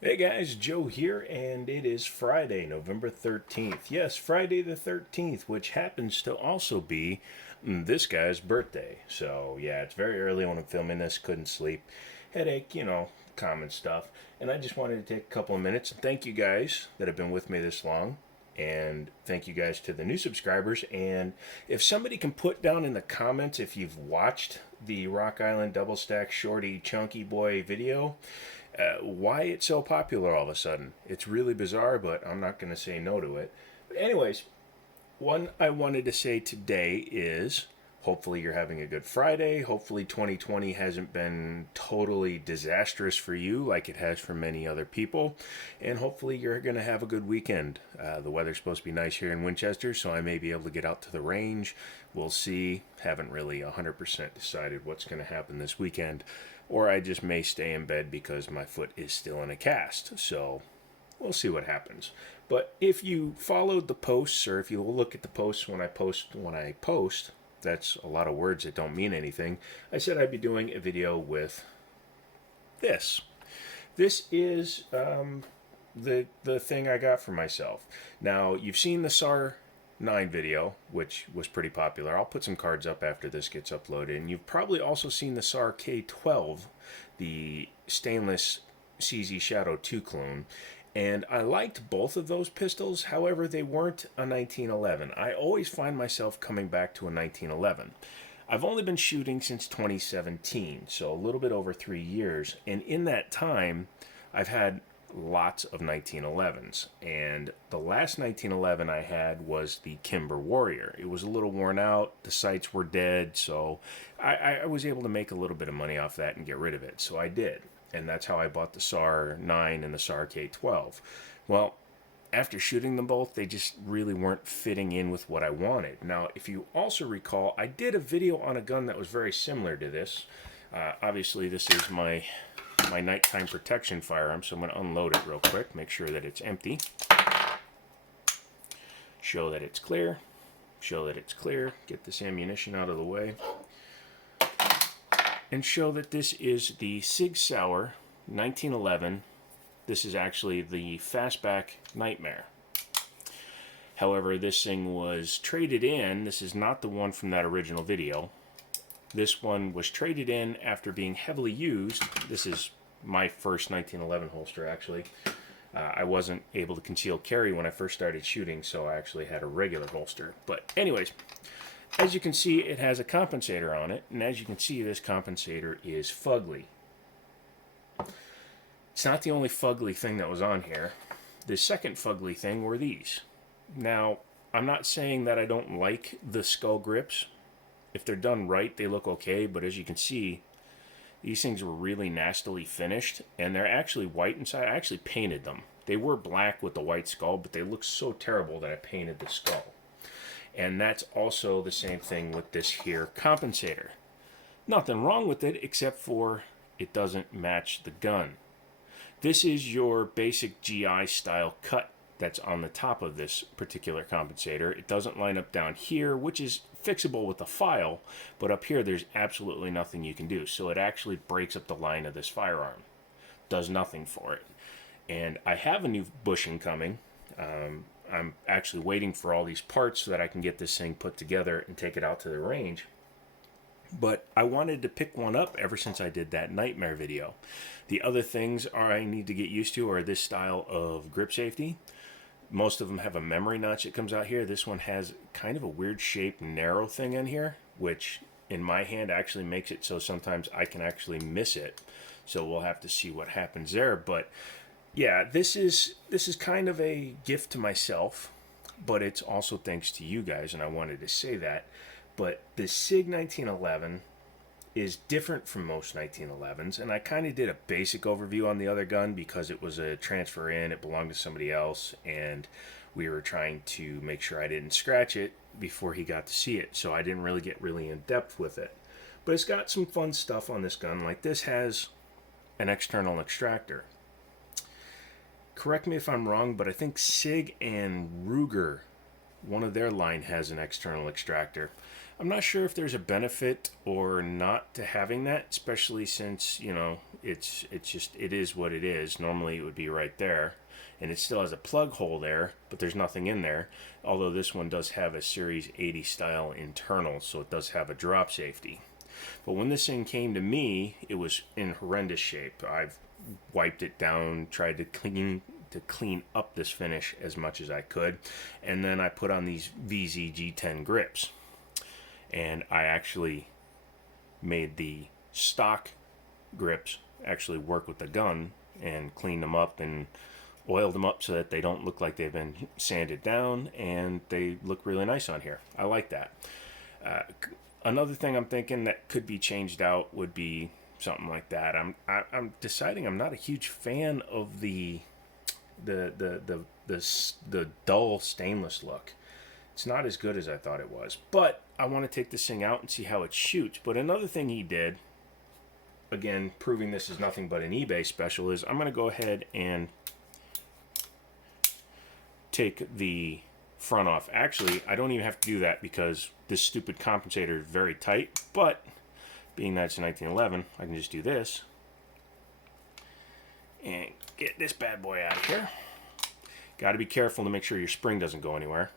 Hey guys, Joe here, and it is Friday, November 13th. Yes, Friday the 13th, which happens to also be this guy's birthday. So, yeah, it's very early when I'm filming this, couldn't sleep. Headache, common stuff. And I just wanted to take a couple of minutes and thank you guys that have been with me this long. And thank you guys to the new subscribers. And if somebody can put down in the comments if you've watched the Rock Island Double Stack Shorty Chunky Boy video, why it's so popular all of a sudden. It's really bizarre, but I'm not going to say no to it. But anyways, one I wanted to say today is hopefully you're having a good Friday. Hopefully 2020 hasn't been totally disastrous for you like it has for many other people. And hopefully you're going to have a good weekend. The weather's supposed to be nice here in Winchester, so I may be able to get out to the range. We'll see. Haven't really 100% decided what's going to happen this weekend. Or I just may stay in bed because my foot is still in a cast. So we'll see what happens. But if you followed the posts, or if you look at the posts when I post, that's a lot of words that don't mean anything. I said I'd be doing a video with this. This is the thing I got for myself. Now you've seen the SAR 9 video, which was pretty popular. I'll put some cards up after this gets uploaded. And you've probably also seen the SAR K12, the stainless CZ Shadow 2 clone. And I liked both of those pistols, however, they weren't a 1911. I always find myself coming back to a 1911. I've only been shooting since 2017, so a little bit over 3 years. And in that time, I've had lots of 1911s, and the last 1911 I had was the Kimber Warrior. It was a little worn out, the sights were dead, so I was able to make a little bit of money off that and get rid of it, so I did. And that's how I bought the SAR 9 and the SAR K12. Well, after shooting them both, they just really weren't fitting in with what I wanted. Now, if you also recall, I did a video on a gun that was very similar to this. Obviously, this is my nighttime protection firearm, so I'm going to unload it real quick, make sure that it's empty, show that it's clear, get this ammunition out of the way, and show that this is the Sig Sauer 1911. This is actually the Fastback Nightmare. However, this thing was traded in. This is not the one from that original video. This one was traded in after being heavily used. This is my first 1911 holster, actually. I wasn't able to conceal carry when I first started shooting, so I actually had a regular holster. But anyways, as you can see, it has a compensator on it, and as you can see, this compensator is fugly. It's not the only fugly thing that was on here. The second fugly thing were these. Now, I'm not saying that I don't like the skull grips. If they're done right, they look okay, but as you can see, these things were really nastily finished, and they're actually white inside. I actually painted them. They were black with the white skull, but they look so terrible that I painted the skull. And that's also the same thing with this here compensator. Nothing wrong with it, except for it doesn't match the gun. This is your basic GI style cut that's on the top of this particular compensator. It doesn't line up down here, which is fixable with a file, but up here there's absolutely nothing you can do. So it actually breaks up the line of this firearm. Does nothing for it. And I have a new bushing coming. I'm actually waiting for all these parts so that I can get this thing put together and take it out to the range. But I wanted to pick one up ever since I did that Nightmare video. The other things I need to get used to are this style of grip safety. Most of them have a memory notch that comes out here. This one has kind of a weird shaped narrow thing in here, which in my hand actually makes it so sometimes I can actually miss it. So we'll have to see what happens there. But yeah, this is kind of a gift to myself, but it's also thanks to you guys, and I wanted to say that. But the SIG 1911 is different from most 1911s, and I kind of did a basic overview on the other gun because it was a transfer in, it belonged to somebody else, and we were trying to make sure I didn't scratch it before he got to see it, so I didn't really get really in depth with it. But it's got some fun stuff on this gun, like this has an external extractor. Correct me if I'm wrong, but I think Sig and Ruger, one of their line has an external extractor. I'm not sure if there's a benefit or not to having that, especially since, you know, it is what it is. Normally it would be right there, and it still has a plug hole there, but there's nothing in there. Although this one does have a Series 80 style internal, so it does have a drop safety. But when this thing came to me, it was in horrendous shape. I've wiped it down, tried to clean up this finish as much as I could, and then I put on these VZG10 grips. And I actually made the stock grips actually work with the gun and cleaned them up and oiled them up so that they don't look like they've been sanded down, and they look really nice on here. I like that. Another thing I'm thinking that could be changed out would be something like that. I'm deciding I'm not a huge fan of the dull stainless look. It's not as good as I thought it was, but I want to take this thing out and see how it shoots. But another thing he did, again, proving this is nothing but an eBay special, is I'm going to go ahead and take the front off. Actually, I don't even have to do that because this stupid compensator is very tight, but being that it's 1911, I can just do this and get this bad boy out of here. Got to be careful to make sure your spring doesn't go anywhere,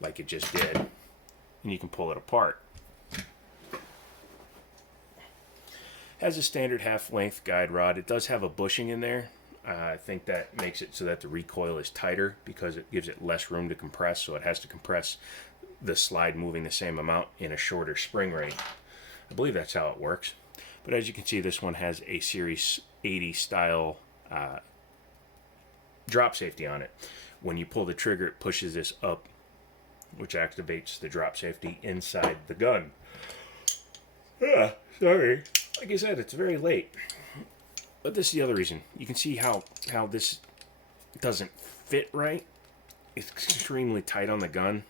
like it just did, and you can pull it apart. Has a standard half-length guide rod. It does have a bushing in there. I think that makes it so that the recoil is tighter because it gives it less room to compress, so it has to compress the slide moving the same amount in a shorter spring rate. I believe that's how it works. But as you can see, this one has a Series 80 style drop safety on it. When you pull the trigger, it pushes this up, which activates the drop safety inside the gun. Sorry. Like I said, it's very late. But this is the other reason. You can see how this doesn't fit right. It's extremely tight on the gun,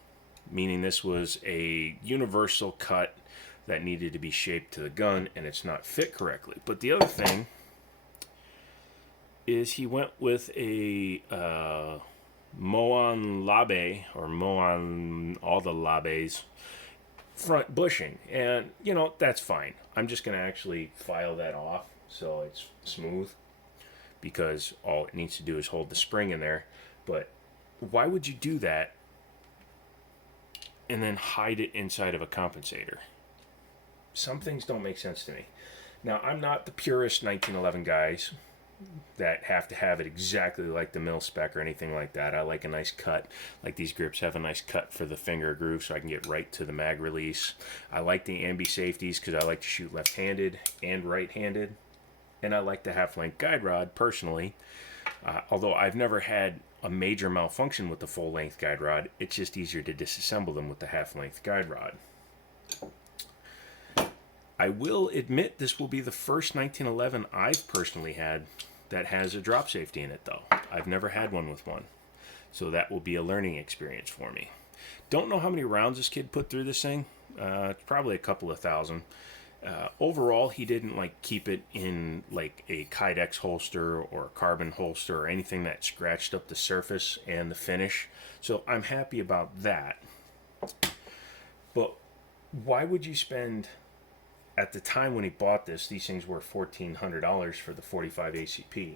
meaning this was a universal cut that needed to be shaped to the gun, and it's not fit correctly. But the other thing is he went with a Moan Labe, or Moan all the Labes front bushing, and you know, that's fine. I'm just going to actually file that off so it's smooth, because all it needs to do is hold the spring in there. But why would you do that and then hide it inside of a compensator? Some things don't make sense to me. Now, I'm not the purest 1911 guys that have to have it exactly like the mil spec or anything like that. I like a nice cut. Like these grips have a nice cut for the finger groove so I can get right to the mag release. I like the ambi safeties because I like to shoot left-handed and right-handed. And I like the half-length guide rod personally. Although I've never had a major malfunction with the full-length guide rod, it's just easier to disassemble them with the half-length guide rod. I will admit this will be the first 1911 I've personally had that has a drop safety in it, though. I've never had one with one. So that will be a learning experience for me. Don't know how many rounds this kid put through this thing. It's probably a couple of thousand. Overall, he didn't like keep it in like a Kydex holster or a carbon holster or anything that scratched up the surface and the finish. So I'm happy about that. But why would you spend... At the time when he bought this, these things were $1,400 for the 45 ACP.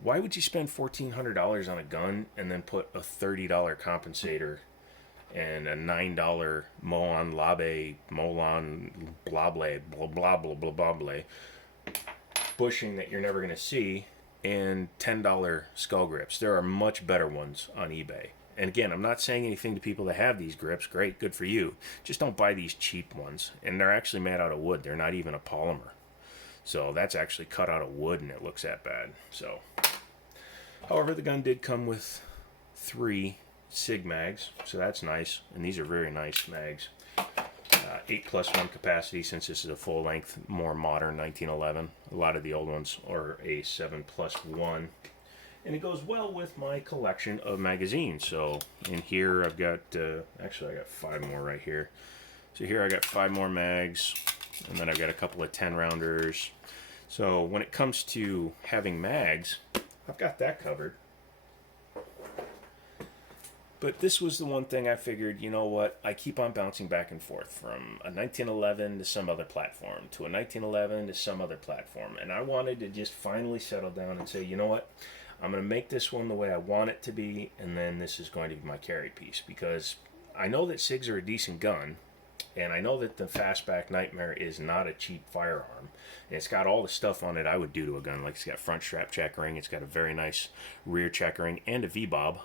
Why would you spend $1,400 on a gun and then put a $30 compensator and a $9 Moan Labe, Molan Blable, blah blah blah blah blah blah bushing that you're never going to see, and $10 skull grips? There are much better ones on eBay. And again, I'm not saying anything to people that have these grips. Great, good for you. Just don't buy these cheap ones. And they're actually made out of wood. They're not even a polymer. So that's actually cut out of wood, and it looks that bad. So, however, the gun did come with 3 Sig mags, so that's nice. And these are very nice mags. 8+1 capacity, since this is a full-length, more modern 1911. A lot of the old ones are a 7+1. And it goes well with my collection of magazines. So in here I've got, actually I got 5 more right here. So here I got 5 more mags, and then I've got a couple of 10 rounders. So when it comes to having mags, I've got that covered. But this was the one thing I figured, you know what, I keep on bouncing back and forth from a 1911 to some other platform, to a 1911 to some other platform. And I wanted to just finally settle down and say, you know what, I'm going to make this one the way I want it to be, and then this is going to be my carry piece. Because I know that SIGs are a decent gun, and I know that the Fastback Nightmare is not a cheap firearm. And it's got all the stuff on it I would do to a gun. Like, it's got front strap checkering, it's got a very nice rear checkering, and a V-bob,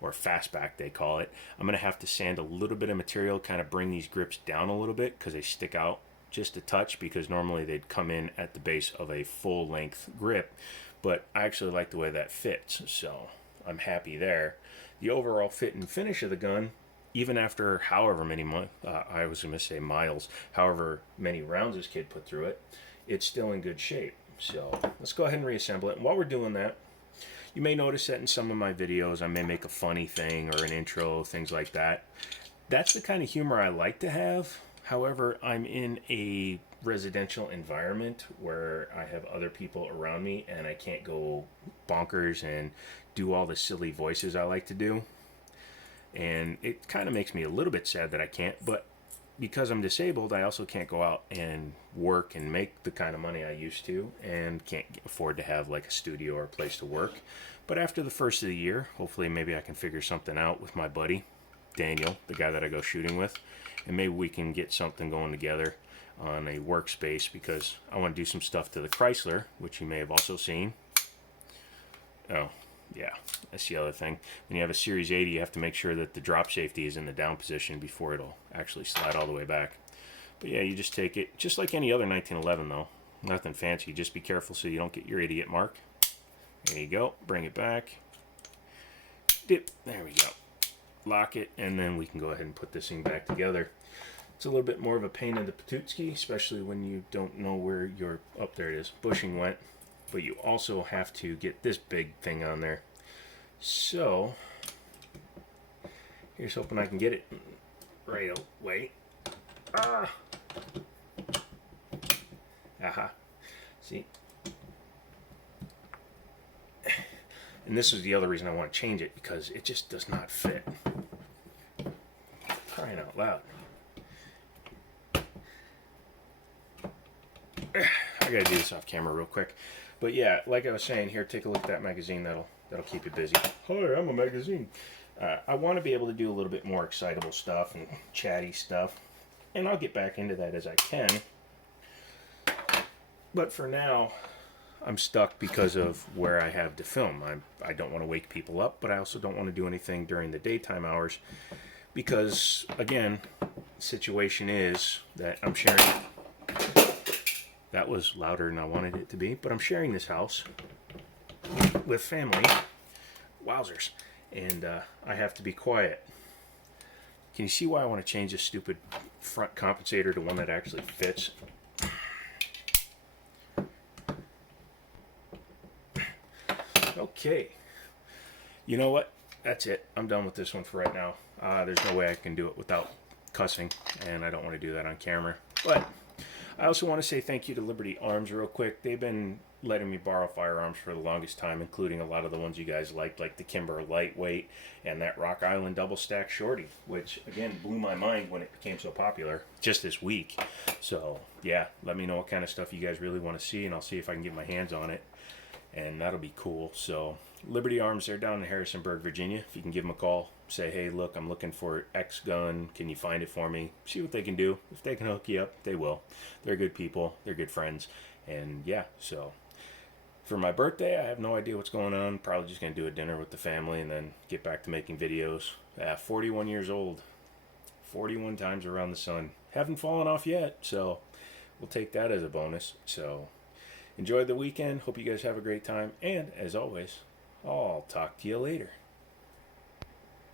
or fastback they call it. I'm going to have to sand a little bit of material, kind of bring these grips down a little bit because they stick out just a touch, because normally they'd come in at the base of a full length grip. But I actually like the way that fits, so I'm happy there. The overall fit and finish of the gun, even after however many I was going to say miles, however many rounds this kid put through it, it's still in good shape. So let's go ahead and reassemble it. And while we're doing that, you may notice that in some of my videos I may make a funny thing or an intro, things like that. That's the kind of humor I like to have. However, I'm in a residential environment where I have other people around me and I can't go bonkers and do all the silly voices I like to do. And it kind of makes me a little bit sad that I can't, but because I'm disabled, I also can't go out and work and make the kind of money I used to, and can't afford to have like a studio or a place to work. But after the first of the year, hopefully maybe I can figure something out with my buddy, Daniel, the guy that I go shooting with, and maybe we can get something going together on a workspace, because I want to do some stuff to the Chrysler, which you may have also seen. Oh, yeah, that's the other thing. When you have a Series 80, you have to make sure that the drop safety is in the down position before it'll actually slide all the way back. But yeah, you just take it, just like any other 1911 though. Nothing fancy, just be careful so you don't get your idiot mark. There you go, bring it back. Dip, there we go. Lock it, and then we can go ahead and put this thing back together. It's a little bit more of a pain in the patootsky, especially when you don't know where your, up there it is, bushing went. But you also have to get this big thing on there. So, here's hoping I can get it right away. Ah! Aha. See? And this is the other reason I want to change it, because it just does not fit. Crying out loud. I gotta do this off camera real quick. But yeah, like I was saying, here, take a look at that magazine. That'll keep you busy. Hi, I'm a magazine. I want to be able to do a little bit more excitable stuff and chatty stuff, and I'll get back into that as I can. But for now, I'm stuck because of where I have to film. I don't want to wake people up, but I also don't want to do anything during the daytime hours, because again, the situation is that I'm sharing. That was louder than I wanted it to be, but I'm sharing this house with family. Wowzers. And I have to be quiet. Can you see why I want to change this stupid front compensator to one that actually fits? Okay. You know what? That's it. I'm done with this one for right now. There's no way I can do it without cussing, and I don't want to do that on camera. But I also want to say thank you to Liberty Arms real quick. They've been letting me borrow firearms for the longest time, including a lot of the ones you guys liked, like the Kimber Lightweight and that Rock Island Double Stack Shorty, which again blew my mind when it became so popular just this week. So yeah, let me know what kind of stuff you guys really want to see, and I'll see if I can get my hands on it, and that'll be cool. So Liberty Arms, they're down in Harrisonburg, Virginia. If you can give them a call, say, hey, look, I'm looking for X gun. Can you find it for me? See what they can do. If they can hook you up, they will. They're good people. They're good friends. And yeah, so for my birthday, I have no idea what's going on. Probably just going to do a dinner with the family and then get back to making videos. 41 years old. 41 times around the sun. Haven't fallen off yet, so we'll take that as a bonus. So enjoy the weekend. Hope you guys have a great time. And as always, I'll talk to you later.